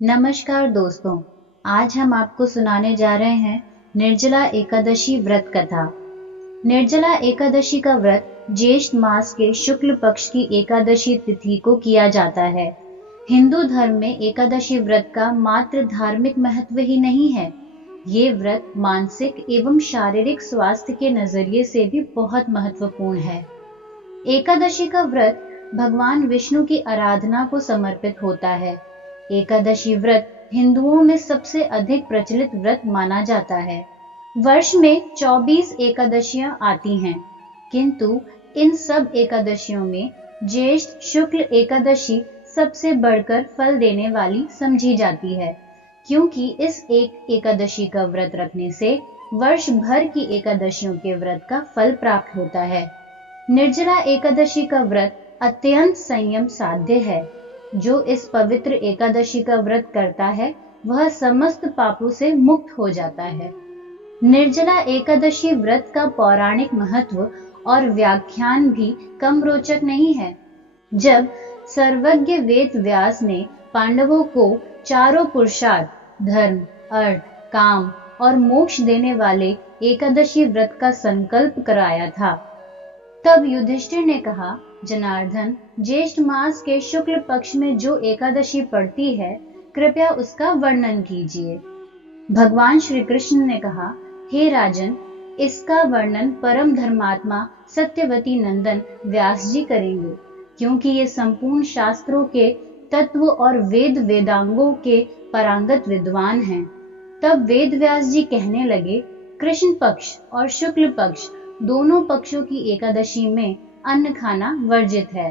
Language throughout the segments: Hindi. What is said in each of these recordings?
नमस्कार दोस्तों, आज हम आपको सुनाने जा रहे हैं निर्जला एकादशी व्रत कथा। निर्जला एकादशी का व्रत ज्येष्ठ मास के शुक्ल पक्ष की एकादशी तिथि को किया जाता है। हिंदू धर्म में एकादशी व्रत का मात्र धार्मिक महत्व ही नहीं है, ये व्रत मानसिक एवं शारीरिक स्वास्थ्य के नजरिए से भी बहुत महत्वपूर्ण है। एकादशी का व्रत भगवान विष्णु की आराधना को समर्पित होता है। एकादशी व्रत हिंदुओं में सबसे अधिक प्रचलित व्रत माना जाता है। वर्ष में 24 एकादशियां आती हैं, किंतु इन सब एकादशियों में ज्येष्ठ शुक्ल एकादशी सबसे बढ़कर फल देने वाली समझी जाती है, क्योंकि इस एक एकादशी का व्रत रखने से वर्ष भर की एकादशियों के व्रत का फल प्राप्त होता है। निर्जला एकादशी का व्रत अत्यंत संयम साध्य है। जो इस पवित्र एकादशी का व्रत करता है वह समस्त पापों से मुक्त हो जाता है। निर्जला एकादशी व्रत का पौराणिक महत्व और व्याख्यान भी कम रोचक नहीं है। जब सर्वज्ञ वेद व्यास ने पांडवों को चारों पुरुषार्थ धर्म, अर्थ, काम और मोक्ष देने वाले एकादशी व्रत का संकल्प कराया था, तब युधिष्ठिर ने कहा, जनार्दन, ज्येष्ठ मास के शुक्ल पक्ष में जो एकादशी पड़ती है, कृपया उसका वर्णन कीजिए। भगवान श्री कृष्ण ने कहा, हे राजन, इसका वर्णन परम धर्मात्मा सत्यवती नंदन व्यास जी करेंगे, क्योंकि ये संपूर्ण शास्त्रों के तत्व और वेद वेदांगों के पारंगत विद्वान हैं। तब वेद व्यास जी कहने लगे, कृष्ण पक्ष और शुक्ल पक्ष दोनों पक्षों की एकादशी में अन्न खाना वर्जित है।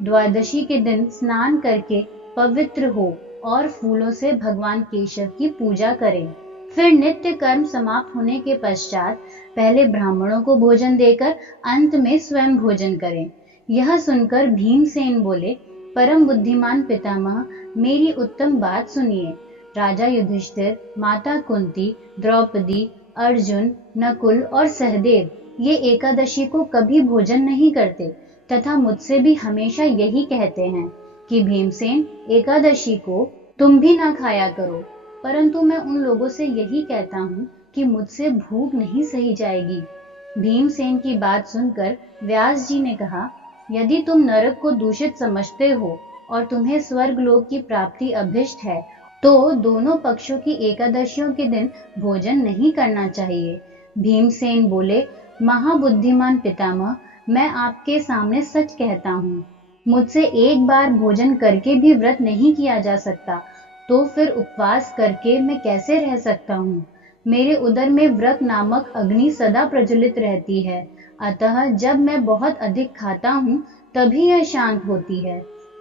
द्वादशी के दिन स्नान करके पवित्र हो और फूलों से भगवान केशव की पूजा करें। फिर नित्य कर्म समाप्त होने के पश्चात पहले ब्राह्मणों को भोजन देकर अंत में स्वयं भोजन करें। यह सुनकर भीमसेन बोले, परम बुद्धिमान पितामह, मेरी उत्तम बात सुनिए। राजा युधिष्ठिर, माता कुंती, द्रौपदी, अर्जुन, नकुल और सहदेव ये एकादशी को कभी भोजन नहीं करते तथा मुझसे भी हमेशा यही कहते हैं कि भीमसेन, एकादशी को तुम भी ना खाया करो। परंतु मैं उन लोगों से यही कहता हूँ कि मुझसे भूख नहीं सही जाएगी। भीमसेन की बात सुनकर व्यास जी ने कहा, यदि तुम नरक को दूषित समझते हो और तुम्हें स्वर्ग लोक की प्राप्ति अभिष्ट है, तो दोनों पक्षों की एकादशियों के दिन भोजन नहीं करना चाहिए। भीमसेन बोले, महाबुद्धिमान पितामह, मैं आपके सामने सच कहता हूँ, मुझसे एक बार भोजन करके भी व्रत नहीं किया जा सकता, तो फिर उपवास करके मैं कैसे रह सकता हूँ। मेरे उदर में व्रत नामक अग्नि सदा प्रज्वलित रहती है, अतः जब मैं बहुत अधिक खाता हूँ तभी यह शांत होती है।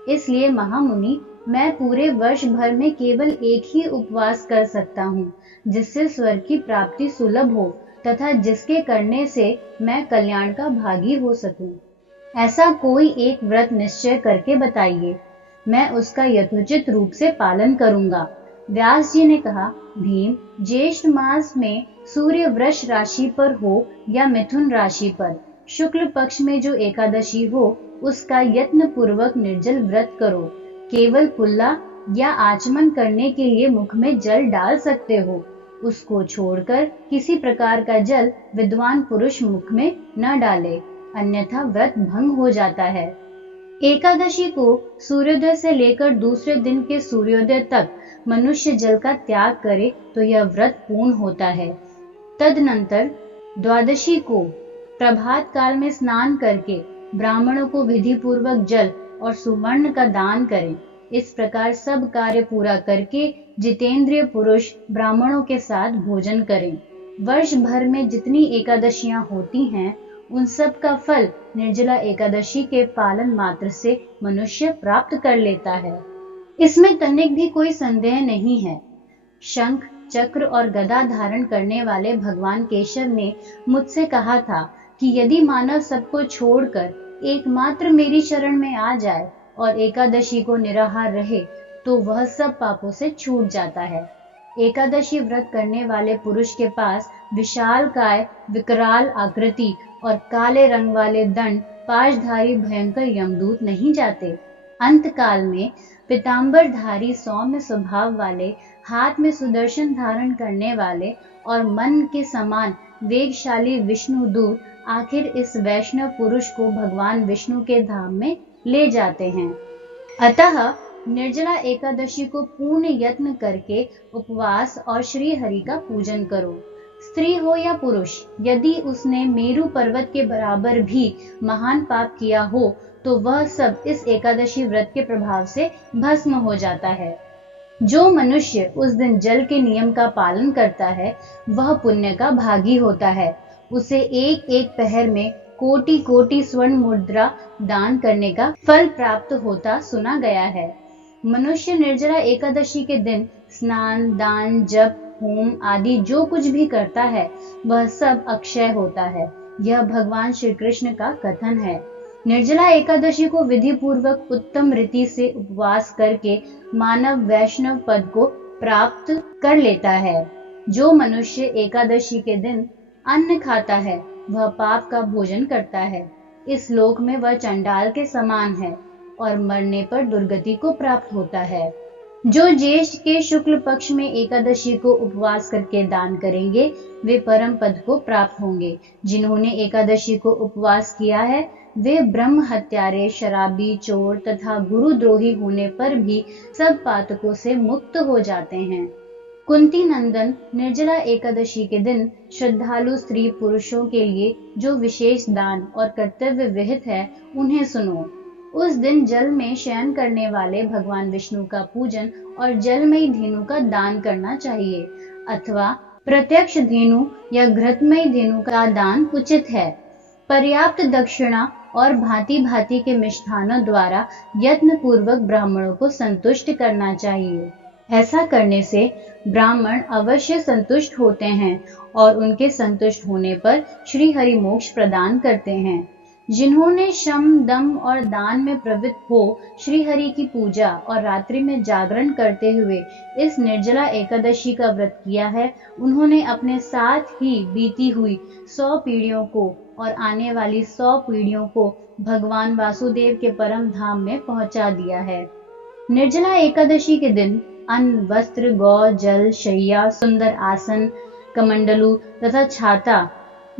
इसलिए महामुनि, मैं पूरे वर्ष भर में केवल एक ही उपवास कर सकता हूँ, जिससे स्वर्ग की प्राप्ति सुलभ हो तथा जिसके करने से मैं कल्याण का भागी हो सकूं। ऐसा कोई एक व्रत निश्चय करके बताइए, मैं उसका यथोचित रूप से पालन करूंगा। व्यास जी ने कहा, भीम, ज्येष्ठ मास में सूर्य वृष राशि पर हो या मिथुन राशि पर शुक्ल पक्ष में जो एकादशी हो, उसका यत्न पूर्वक निर्जल व्रत करो। केवल कुल्ला या आचमन करने के लिए मुख में जल डाल सकते हो, उसको छोड़कर किसी प्रकार का जल विद्वान पुरुष मुख में न डाले, अन्यथा व्रत भंग हो जाता है। एकादशी को सूर्योदय से लेकर दूसरे दिन के सूर्योदय तक मनुष्य जल का त्याग करे तो यह व्रत पूर्ण होता है। तदनंतर द्वादशी को प्रभात काल में स्नान करके ब्राह्मणों को विधि पूर्वक जल और सुवर्ण का दान करें। इस प्रकार सब कार्य पूरा करके जितेंद्रिय पुरुष ब्राह्मणों के साथ भोजन करें। वर्ष भर में जितनी एकादशियां होती हैं, उन सब का फल निर्जला एकादशी के पालन मात्र से मनुष्य प्राप्त कर लेता है। इसमें तनिक भी कोई संदेह नहीं है। शंख, चक्र और गदा धारण करने वाले भगवान केशव ने मुझसे कहा था कि यदि मानव सबको छोड़कर एकमात्र मेरी शरण में आ जाए और एकादशी को निराहार रहे, तो वह सब पापों से छूट जाता है। एकादशी व्रत करने वाले पुरुष के पास विशाल काय, विकराल आकृति और काले रंग वाले दंड पाशधारी भयंकर यमदूत नहीं जाते। अंत काल में पीताम्बरधारी सौम्य स्वभाव वाले, हाथ में सुदर्शन धारण करने वाले और मन के समान वेगशाली विष्णुदूत आखिर इस वैष्णव पुरुष को भगवान विष्णु के धाम में ले जाते हैं। अतः निर्जला एकादशी को पूर्ण यत्न करके उपवास और श्री हरि का पूजन करो। स्त्री हो या पुरुष, यदि उसने मेरु पर्वत के बराबर भी महान पाप किया हो तो वह सब इस एकादशी व्रत के प्रभाव से भस्म हो जाता है। जो मनुष्य उस दिन जल के नियम का पालन करता है वह पुण्य का भागी होता है। उसे एक एक पहर में कोटि कोटि स्वर्ण मुद्रा दान करने का फल प्राप्त होता सुना गया है। मनुष्य निर्जला एकादशी के दिन स्नान, दान, जप, होम आदि जो कुछ भी करता है वह सब अक्षय होता है। यह भगवान श्री कृष्ण का कथन है। निर्जला एकादशी को विधि पूर्वक उत्तम रीति से उपवास करके मानव वैष्णव पद को प्राप्त कर लेता है। जो मनुष्य एकादशी के दिन अन्न खाता है वह पाप का भोजन करता है। इस लोक में वह चंडाल के समान है और मरने पर दुर्गति को प्राप्त होता है। जो ज्येष्ठ के शुक्ल पक्ष में एकादशी को उपवास करके दान करेंगे वे परम पद को प्राप्त होंगे। जिन्होंने एकादशी को उपवास किया है वे ब्रह्म हत्यारे, शराबी, चोर तथा गुरुद्रोही होने पर भी सब पातकों से मुक्त हो जाते हैं। कुंती नंदन, निर्जला एकादशी के दिन श्रद्धालु स्त्री पुरुषों के लिए जो विशेष दान और कर्तव्य विहित है उन्हें सुनो। उस दिन जल में शयन करने वाले भगवान विष्णु का पूजन और जलमयी धेनु का दान करना चाहिए अथवा प्रत्यक्ष धेनु या घृतमयी धेनु का दान उचित है। पर्याप्त दक्षिणा और भांति भांति के मिष्ठानों द्वारा यत्न पूर्वक ब्राह्मणों को संतुष्ट करना चाहिए। ऐसा करने से ब्राह्मण अवश्य संतुष्ट होते हैं और उनके संतुष्ट होने पर श्री हरि मोक्ष प्रदान करते हैं। जिन्होंने शम, दम और दान में प्रवृत्त हो श्री हरि की पूजा और रात्रि में जागरण करते हुए इस निर्जला एकादशी का व्रत किया है, उन्होंने अपने साथ ही बीती हुई 100 पीढ़ियों को और आने वाली 100 पीढ़ियों को भगवान वासुदेव के परम धाम में पहुंचा दिया है। निर्जला एकादशी के दिन अन्न, वस्त्र, गौ, जल, शैया, सुंदर आसन, कमंडलू तथा छाता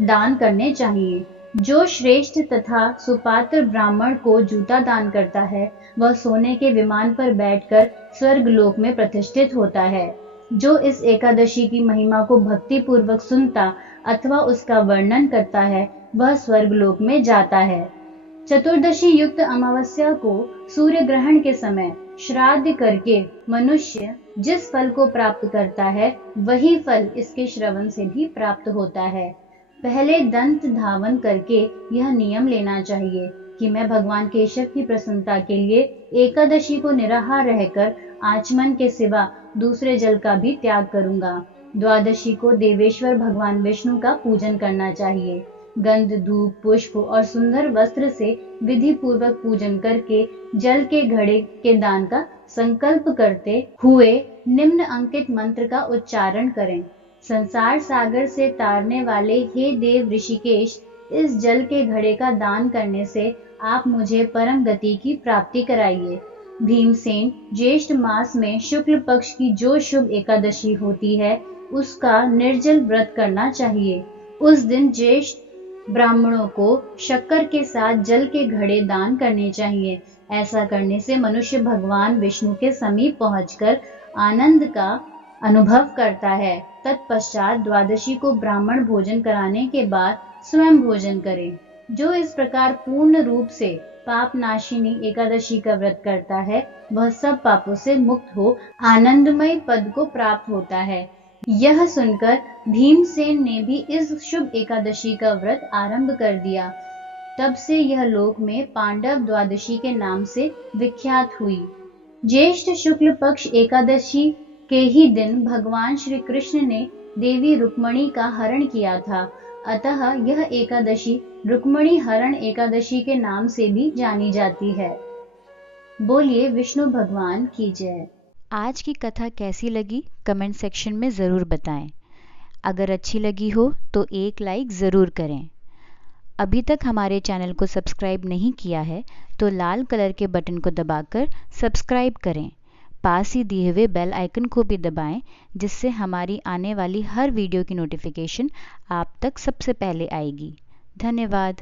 दान करने चाहिए। जो श्रेष्ठ तथा सुपात्र ब्राह्मण को जूता दान करता है वह सोने के विमान पर बैठकर स्वर्ग लोक में प्रतिष्ठित होता है। जो इस एकादशी की महिमा को भक्ति पूर्वक सुनता अथवा उसका वर्णन करता है वह स्वर्ग लोक में जाता है। चतुर्दशी युक्त अमावस्या को सूर्य ग्रहण के समय श्राद्ध करके मनुष्य जिस फल को प्राप्त करता है वही फल इसके श्रवण से भी प्राप्त होता है। पहले दंत धावन करके यह नियम लेना चाहिए कि मैं भगवान केशव की प्रसन्नता के लिए एकादशी को निराहार रहकर आचमन के सिवा दूसरे जल का भी त्याग करूंगा। द्वादशी को देवेश्वर भगवान विष्णु का पूजन करना चाहिए। गंध, धूप, पुष्प और सुंदर वस्त्र से विधि पूर्वक पूजन करके जल के घड़े के दान का संकल्प करते हुए निम्न अंकित मंत्र का उच्चारण करें। संसार सागर से तारने वाले हे देव ऋषिकेश, इस जल के घड़े का दान करने से आप मुझे परम गति की प्राप्ति कराइए। भीमसेन, ज्येष्ठ मास में शुक्ल पक्ष की जो शुभ एकादशी होती है उसका निर्जल व्रत करना चाहिए। उस दिन ज्येष्ठ ब्राह्मणों को शक्कर के साथ जल के घड़े दान करने चाहिए। ऐसा करने से मनुष्य भगवान विष्णु के समीप पहुंचकर आनंद का अनुभव करता है। तत्पश्चात द्वादशी को ब्राह्मण भोजन कराने के बाद स्वयं भोजन करे। जो इस प्रकार पूर्ण रूप से पाप नाशिनी एकादशी का व्रत करता है वह सब पापों से मुक्त हो आनंदमय पद को प्राप्त होता है। यह सुनकर भीमसेन ने भी इस शुभ एकादशी का व्रत आरंभ कर दिया। तब से यह लोक में पांडव द्वादशी के नाम से विख्यात हुई। ज्येष्ठ शुक्ल पक्ष एकादशी के ही दिन भगवान श्री कृष्ण ने देवी रुक्मणी का हरण किया था। अतः यह एकादशी रुक्मणी हरण एकादशी के नाम से भी जानी जाती है। बोलिए विष्णु भगवान की जय। आज की कथा कैसी लगी कमेंट सेक्शन में ज़रूर बताएं। अगर अच्छी लगी हो तो एक लाइक ज़रूर करें। अभी तक हमारे चैनल को सब्सक्राइब नहीं किया है तो लाल कलर के बटन को दबाकर सब्सक्राइब करें। पास ही दिए हुए बेल आइकन को भी दबाएं, जिससे हमारी आने वाली हर वीडियो की नोटिफिकेशन आप तक सबसे पहले आएगी। धन्यवाद।